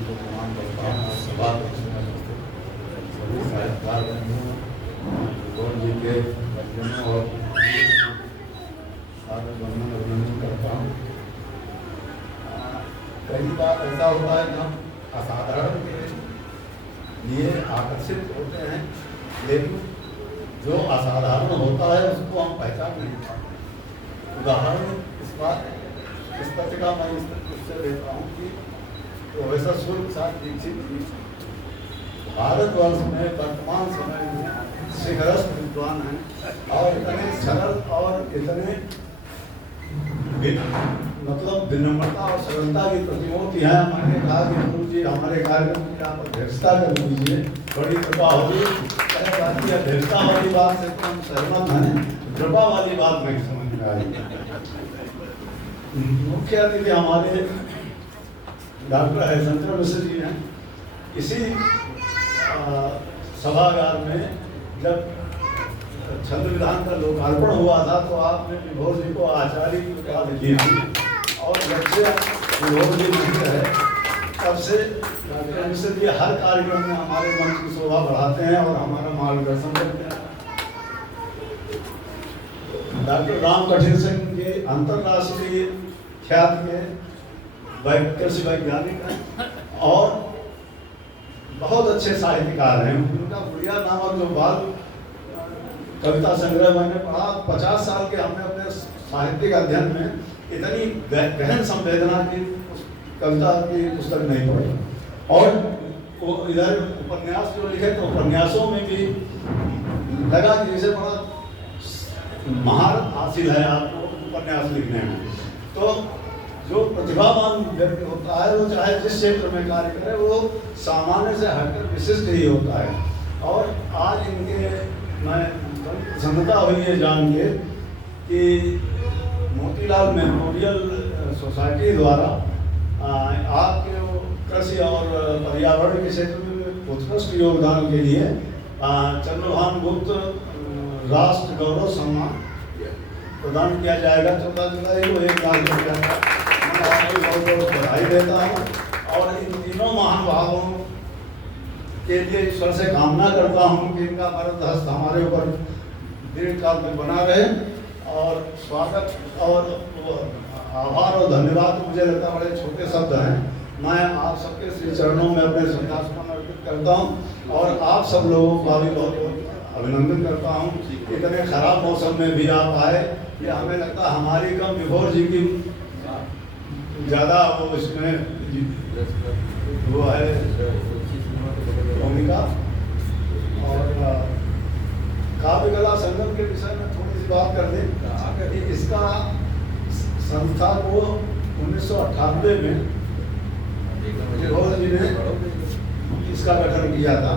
को प्रणाम करता हूँ। सभा सभी साहित्यकार बंधुओं, गौर जी के बच्चों और सारे बंधुओं अभिनंदन करता हूँ। कई बार ऐसा होता है कि हम असाधारण के लिए आकर्षित होते हैं, लेकिन जो असाधारण होता है उसको हम पहचान नहीं पाते। उदाहरण इस तथ्य का मैं इससे देता हूँ कि प्रोफेसर शुल्क साहब दीक्षित जी भारतवर्ष में वर्तमान समय में शिखरस्थ विद्वान हैं और इतने सरल और इतने मतलब विनम्रता और सरलता की प्रतिमूर्ति है। मैंने कहा कि गुरु जी हमारे कार्यक्रम की आप अध्यक्षता कर दीजिए, बड़ी कृपा होगी। अध्यक्षता वाली बात से तो हम सहमत हैं, कृपा वाली बात नहीं समझ में आई। मुख्य अतिथि हमारे डॉक्टर हरिशंकर मिश्र जी हैं। इसी सभागार में जब छंद विधान का लोकार्पण हुआ था तो आपने विभोर जी को आचार्य की उपाधि दी थी और जब से विभोर जी नहीं है तब से डॉक्टर मिश्र जी हर कार्यक्रम में हमारे मंच की शोभा बढ़ाते हैं और हमारा मार्गदर्शन करते हैं। डॉक्टर राम कठिन सिंह के अंतर्राष्ट्रीय ख्याति के कृषि वैज्ञानिक हैं और बहुत अच्छे साहित्यकार हैं। उनका गुड़िया नामक जो बाल कविता संग्रह मैंने पढ़ा, 50 साल के हमने अपने साहित्यिक अध्ययन में इतनी गहन संवेदना की कविता की पुस्तक नहीं पढ़ी। और वो इधर उपन्यास जो लिखे तो उपन्यासों में भी लगा कि जैसे बड़ा महारत हासिल है आपको उपन्यास लिखने में। तो जो प्रतिभावान व्यक्ति होता है वो चाहे जिस क्षेत्र में कार्य करे वो सामान्य से हटकर विशिष्ट ही होता है। और आज इनके मैं प्रसन्नता हुई है जान के कि मोतीलाल मेमोरियल सोसाइटी द्वारा आपके कृषि और पर्यावरण के क्षेत्र में उत्कृष्ट योगदान के लिए चंद्रभान गुप्त राष्ट्र गौरव सम्मान प्रदान किया जाएगा 14 जुलाई को। 1 लाख रुपया का मैं आपको बहुत बहुत बधाई देता हूँ और इन तीनों महानुभावों के लिए ईश्वर से कामना करता हूँ कि इनका वरद हस्त हमारे ऊपर दीर्घकाल में बना रहे। और स्वागत और आभार और धन्यवाद मुझे लगता है बड़े छोटे शब्द हैं। मैं आप सबके श्री चरणों में अपने श्रद्धासुमन अर्पित करता हूँ और आप सब लोगों का भी बहुत बहुत अभिनंदन करता हूँ। इतने खराब मौसम में भी आप आए, ये हमें लगता है हमारी कम विभोर जी की ज़्यादा वो इसमें वो है भूमिका। और काव्य कला संगम के विषय में थोड़ी सी बात कर दें कि इसका संस्था को 1998 में विभोर जी ने इसका गठन किया था।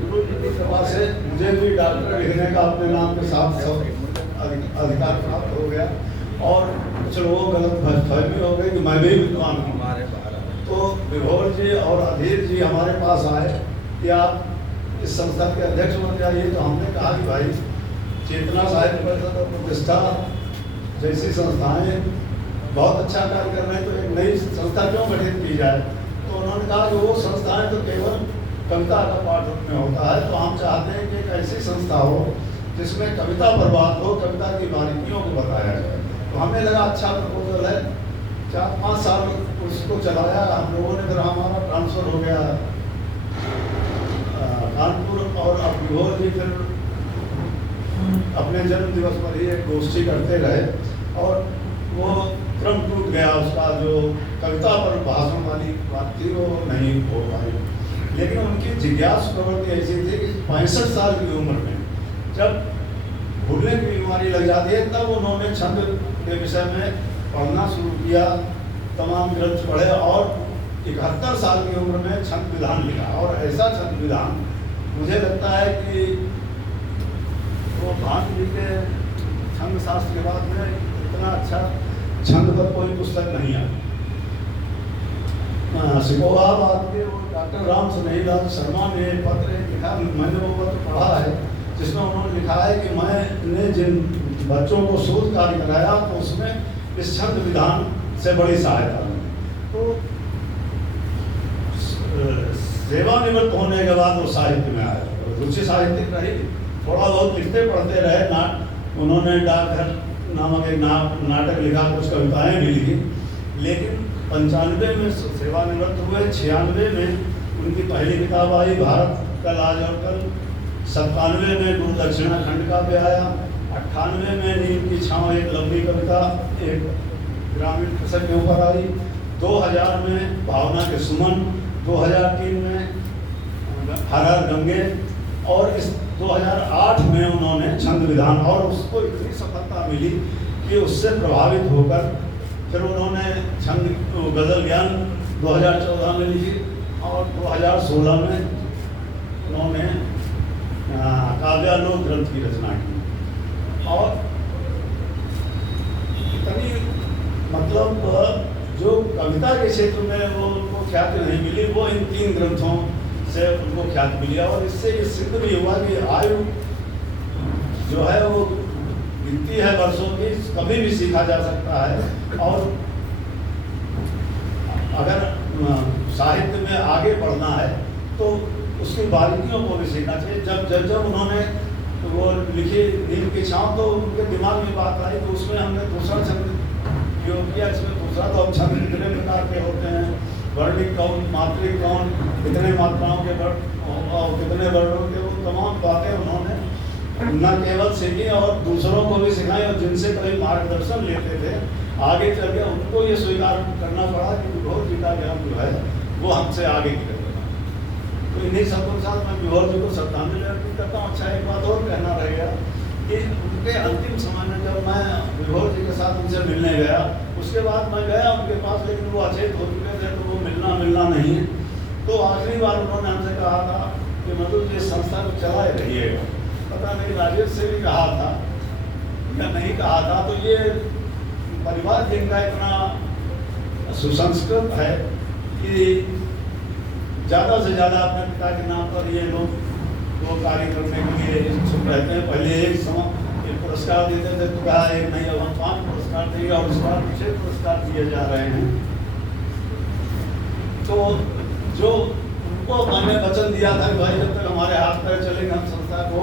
गुरु जी की कृपा से मुझे भी डॉक्टर लिखने का अपने नाम के साथ सब अधिकार प्राप्त हो गया और कुछ लोगों गलत फहमी हो गई कि मैं भी विद्वान हूँ। तो विभोर जी और अधीर जी हमारे पास आए कि आप इस संस्था के अध्यक्ष बन जाइए। तो हमने कहा कि भाई चेतना साहित्य परिषद और प्रतिष्ठा जैसी संस्थाएं बहुत अच्छा कार्य कर रहे हैं तो एक नई संस्था क्यों गठित की जाए। तो उन्होंने कहा कि वो संस्थाएं तो केवल कविता का पाठ में होता है, तो हम चाहते हैं कि एक ऐसी संस्था हो जिसमें कविता पर बात हो, कविता की बारीकियों को बताया जाए। तो हमें लगा अच्छा प्रपोजल है। 4-5 साल उसको चलाया हम लोगों ने। फिर हमारा ट्रांसफ़र हो गया कानपुर और अब विभोर जी फिर अपने जन्म दिवस पर ही एक गोष्ठी करते रहे और वो क्रम टूट गया। उसका जो कविता पर भाषण वाली बात थी वो नहीं हो पाई। लेकिन उनकी जिज्ञासु प्रवृत्ति ऐसी थी कि 65 साल की उम्र में जब भूलने की बीमारी लग जाती है तब उन्होंने छंद के विषय में पढ़ना शुरू किया, तमाम ग्रंथ पढ़े और 71 साल की उम्र में छंद विधान लिखा। और ऐसा छंद विधान मुझे लगता है कि वो भान जी के छंद शास्त्र के बाद में इतना अच्छा छंद पर कोई पुस्तक नहीं आई। सिकोहाबाद के वो डॉक्टर राम सुनेहीलाल शर्मा ने पत्र लिखा, मैंने वो पत्र पढ़ा है जिसमें उन्होंने लिखा है कि मैंने जिन बच्चों को शोध कार्य कराया तो उसमें इस छंद विधान से बड़ी सहायता मिली। तो सेवानिवृत्त होने के बाद वो साहित्य में आए, रुचि साहित्यिक रही, थोड़ा बहुत लिखते पढ़ते रहे। उन्होंने डाकघर नामक एक नाटक लिखा, कुछ कविताएं भी लिखी, लेकिन 95 में सेवानिवृत्त हुए। 96 में उनकी पहली किताब आई भारत कल आज और कल। 97 में दूरदक्षिणा खंड का भी आया। 98 में नीम की छाँव एक लंबी कविता एक ग्रामीण कृषक के ऊपर आई। 2000 में भावना के सुमन, 2003 में हर हर गंगे, और इस 2008 में उन्होंने छंद विधान, और उसको इतनी सफलता मिली कि उससे प्रभावित होकर फिर उन्होंने छंद गज़ल ज्ञान 2014 में लिखी, और 2016 में उन्होंने काव्यालोक ग्रंथ की रचना की। और इतनी मतलब जो कविता के क्षेत्र में वो उनको ख्याति नहीं मिली, वो इन 3 ग्रंथों से उनको ख्याति मिली। और इससे ये सिद्ध भी हुआ कि आयु जो है वो गिनती है वर्षों की, कभी भी सीखा जा सकता है। और अगर साहित्य में आगे बढ़ना है तो उसकी बारीकियों को भी सीखना चाहिए। जब उन्होंने वो लिखी नीम की छाँव, तो उनके दिमाग में बात आई, तो उसमें हमने दूसरा छंद उपयोग किया। इसमें दूसरा तो अब छंद कितने प्रकार के होते हैं, वर्णिक कौन, मात्रिक कौन, कितने मात्राओं के वर्ण और कितने वर्णों के, वो तमाम बातें उन्होंने न केवल सीखी और दूसरों को भी सिखाई। और जिनसे कभी मार्गदर्शन लेते थे, आगे चल के उनको ये स्वीकार करना पड़ा कि विभोर जी का ज्ञान जो है वो हमसे आगे की तरफ। तो इन्हीं सबके साथ मैं विभोर जी को श्रद्धांजलि अर्पित करता हूँ। अच्छा, एक बात और कहना रहेगा कि उनके अंतिम समय में जब मैं विभोर जी के साथ उनसे मिलने गया, उसके बाद मैं गया उनके पास, लेकिन वो अचेत हो चुके थे, तो वो मिलना नहीं है। तो आखिरी बार उन्होंने हमसे कहा था कि मतलब ये संस्था को चलाए रहिएगा। पता नहीं राजेश से भी कहा था या नहीं कहा था। तो ये परिवार जिनका इतना सुसंस्कृत है कि ज़्यादा से ज़्यादा अपने पिता के नाम पर ये लोग वो कार्य करने के लिए इच्छुक रहते हैं। पहले एक पुरस्कार देते थे, तो कहा एक नहीं, अब हम 5 पुरस्कार देंगे, और इस बार 6 पुरस्कार दिए जा रहे हैं। तो जो उनको मैंने वचन दिया था कि भाई जब तक हमारे हाथ पैर चलेंगे हम संस्था को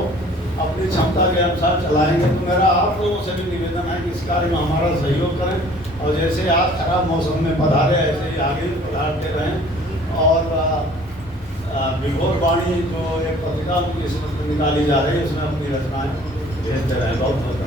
अपनी क्षमता के अनुसार चलाएंगे। तो मेरा आप लोगों से भी निवेदन है कि इस कार्य में हमारा सहयोग करें, और जैसे आप खराब मौसम में पधारे ऐसे ही आगे भी पधारते रहें। और विभोर वाणी जो एक पत्रिका उनकी इसमें निकाली जा रही है, उसमें अपनी रचनाएं भेजते रहें। बहुत बहुत